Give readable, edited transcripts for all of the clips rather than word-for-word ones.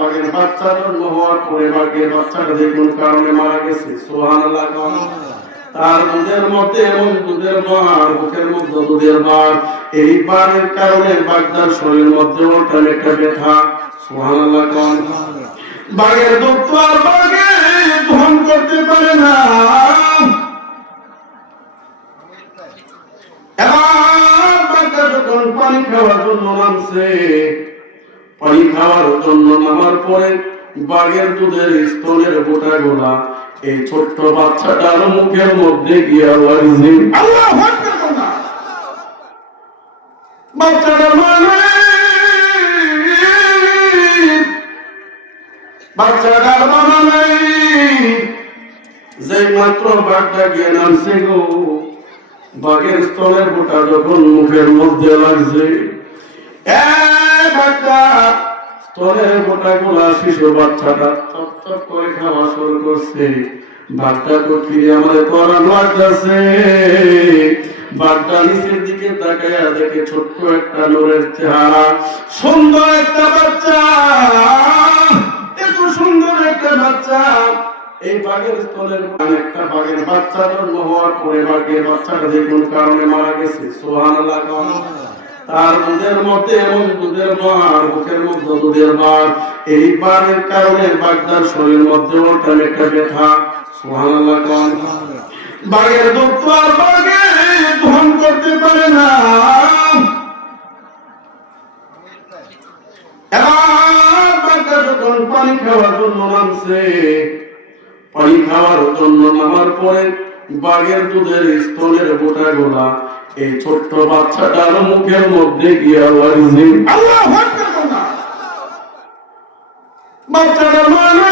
বাঘের বাচ্চা জন্ম হওয়ার পরে বাঘের বাচ্চাটা যে কোন কারণে মারা গেছে, সুবহানাল্লাহ। তার দুধের মধ্যে এমন দুধের বার, মুখের মধ্যে দুধের বার, এই বারের কারণে বাঘটার শরীরের মধ্যে ওঠার একটা ব্যথা, সুবহানাল্লাহ। বাঘের দুধ তো আর বাঘে দহন করতে পারে না। এবার বাঘটা যখন পানি খাওয়ার জন্য নামছে, পানি খাওয়ার জন্য নামার পরে বাঘের দুধের স্তনের বোটা গোলা এই ছোট্ট বাচ্চাটার মুখের মধ্যে গিয়া লাগছে। আল্লাহু আকবার। বাচ্চাটা মানে বাচ্চাটার বাবা নাই, যে মাত্র বাঘটা গিয়ে নামছে গো, বাঘের স্তনের বোটা যখন মুখের মধ্যে লাগছে, বাচ্চা স্তনের বোটা গুলা শিশু বাচ্চাটা থপ থপ করে খাওয়া শুরু করছে। বাঘটা তো ফিরে আমাদের করার লাগতেছে। বাঘটা নিচের দিকে তাকায়া দেখে ছোট্ট একটা নূরের চেহারা, সুন্দর একটা বাচ্চা, এত সুন্দর একটা বাচ্চা। এই বাঘের স্তনের একটা বাঘের বাচ্চা জন্ম হওয়ার পরে বাঘের বাচ্চাটা যে কোন কারণে মারা গেছে, সুবহানাল্লাহ। তার দুধের মধ্যে এমন দুধের বার, মুখের মধ্যে দুধের বার, এই বারের কারণে বাঘটার শরীরের মধ্যে ওঠার একটা ব্যথা, সুবহানাল্লাহ। বাঘের দুধ তো আর বাঘে দহন করতে পারে না। এবার বাঘটা যখন পানি খাওয়ার জন্য নামছে, পানি খাওয়ার জন্য নামার পরে বাঘের দুধের স্তনের বোটা গোলা এই ছোট্ট বাচ্চাটার মুখের মধ্যে গিয়া লাগছে। আল্লাহু আকবার। বাচ্চাটা মানে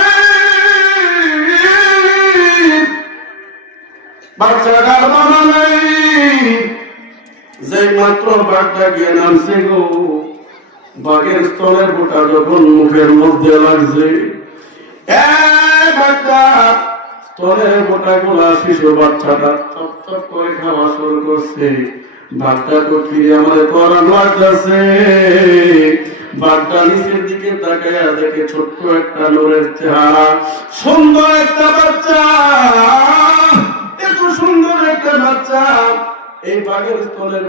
বাচ্চাটার বাবা নাই, যে মাত্র বাঘটা গিয়ে নামছে গো, বাঘের স্তনের বোটা যখন মুখের মধ্যে লাগছে, বাচ্চা স্তনের বোটা গুলা শিশু বাচ্চাটা থপ থপ করে খাওয়া শুরু করছে। বাঘটা তো ফিরে আমাদের করার লাগতেছে। বাঘটা নিচের দিকে তাকায়া দেখে ছোট্ট একটা নূরের চেহারা, সুন্দর একটা বাচ্চা, এত সুন্দর একটা বাচ্চা। এই বাঘের স্তনের